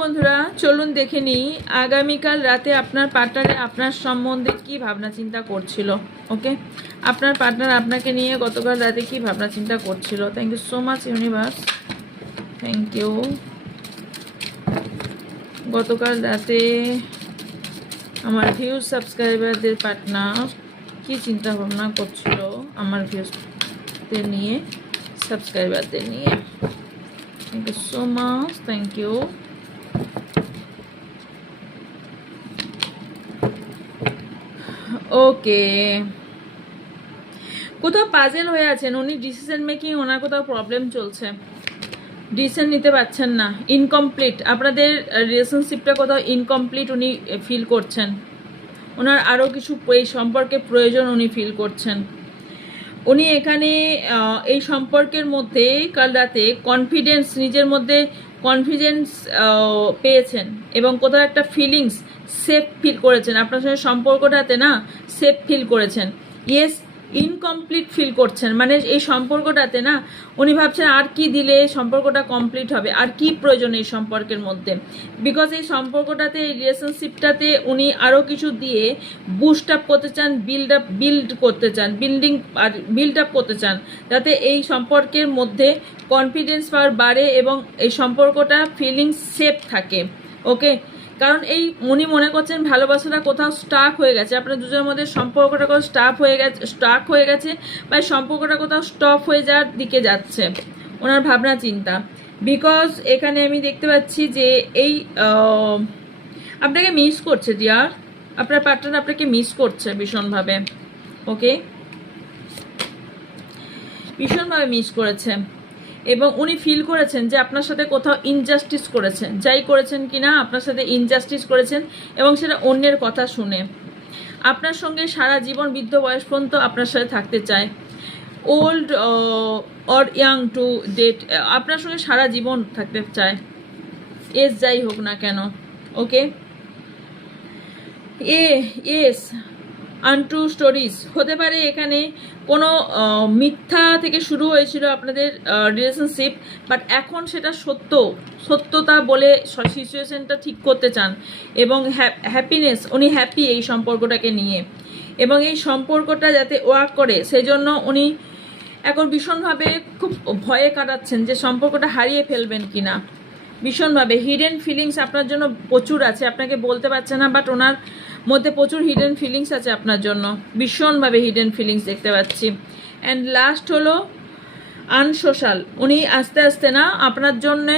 বন্ধুরা, চলুন দেখে নিই আগামীকাল রাতে আপনার পার্টনারে আপনার সম্বন্ধে কি ভাবনা চিন্তা করছিল। ওকে, আপনার পার্টনার আপনাকে নিয়ে গতকাল রাতে কি ভাবনা চিন্তা করছিল। Thank you so much universe, thank you. গতকাল রাতে আমার ভিউজ সাবস্ক্রাইবারদের পার্টনার কি চিন্তা ভাবনা করছিল আমার ভিউজদের নিয়ে, সাবস্ক্রাইবারদের নিয়ে। Thank you so much, thank you. Okay, কোথাও পাজেল হয়ে আছেন উনি, ডিসিশন মেকিং ওনার কোথাও প্রবলেম চলছে, ডিসিশন নিতে পারছেন না, ইনকমপ্লিট। আপনাদের রিলেশনশিপটা কোথাও ইনকমপ্লিট উনি ফিল করছেন, ওনার আরও কিছু এই সম্পর্কে প্রয়োজন উনি ফিল করছেন। উনি এখানে এই সম্পর্কের মধ্যে কাল রাতে কনফিডেন্স, নিজের মধ্যে কনফিডেন্স পেয়েছেন এবং কোথাও একটা ফিলিংস সেফ ফিল করেছেন। আপনার সঙ্গে সম্পর্কটাতে না সেফ ফিল করেছেন। ইয়েস, ইনকমপ্লিট ফিল করছেন, মানে এই সম্পর্কটাতে না উনি ভাবছেন আর কি দিলে সম্পর্কটা কমপ্লিট হবে, আর কি প্রয়োজন এই সম্পর্কের মধ্যে। বিকজ এই সম্পর্কটাতে, এই রিলেশনশিপটাতে উনি আরও কিছু দিয়ে বুস্ট আপ করতে চান, বিল্ড করতে চান, বিল্ড আপ করতে চান, যাতে এই সম্পর্কের মধ্যে কনফিডেন্স পাওয়ার বাড়ে এবং এই সম্পর্কটা ফিলিংস সেফ থাকে। ওকে, কারণ এই উনি মনে করছেন ভালোবাসাটা কোথাও স্টাক হয়ে গেছে, আপনার দুজনের মধ্যে সম্পর্কটা কোথাও স্টাক হয়ে গেছে বা সম্পর্কটা কোথাও স্টপ হয়ে যাওয়ার দিকে যাচ্ছে ওনার ভাবনা চিন্তা। বিকজ এখানে আমি দেখতে পাচ্ছি যে এই আপনাকে মিস করছে ডিয়ার, আপনার পার্টনার আপনাকে মিস করছে ভীষণভাবে। ওকে, ভীষণভাবে মিস করেছে এবং উনি ফিল করেছেন যে আপনার সাথে কোথাও ইনজাস্টিস করেছেন, যাই করেছেন কিনা আপনার সাথে ইনজাস্টিস করেছেন এবং সেটা অন্যের কথা শুনে। আপনার সঙ্গে সারা জীবন বৃদ্ধ বয়স পর্যন্ত আপনার সাথে থাকতে চায়, old or young to date, আপনার সঙ্গে সারা জীবন থাকতে চায়, এজ যাই হোক না কেন। ওকে, এস আনট্রু স্টোরিজ হতে পারে, এখানে কোনো মিথ্যা থেকে শুরু হয়েছিল আপনাদের রিলেশনশিপ, বাট এখন সেটা সত্যতা বলে সিচুয়েশনটা ঠিক করতে চান এবং হ্যাপিনেস, উনি হ্যাপি এই সম্পর্কটাকে নিয়ে এবং এই সম্পর্কটা যাতে ওয়ার্ক করে সেই জন্য উনি এখন ভীষণভাবে খুব ভয়ে কাটাচ্ছেন যে সম্পর্কটা হারিয়ে ফেলবেন কিনা। ভীষণভাবে হিডেন ফিলিংস আপনার জন্য প্রচুর আছে, আপনাকে বলতে পারছে না, বাট ওনার মধ্যে প্রচুর হিডেন ফিলিংস আছে আপনার জন্য, ভীষণভাবে হিডেন ফিলিংস দেখতে পাচ্ছি। অ্যান্ড লাস্ট হলো আনসোশ্যাল, উনি আস্তে আস্তে না আপনার জন্যে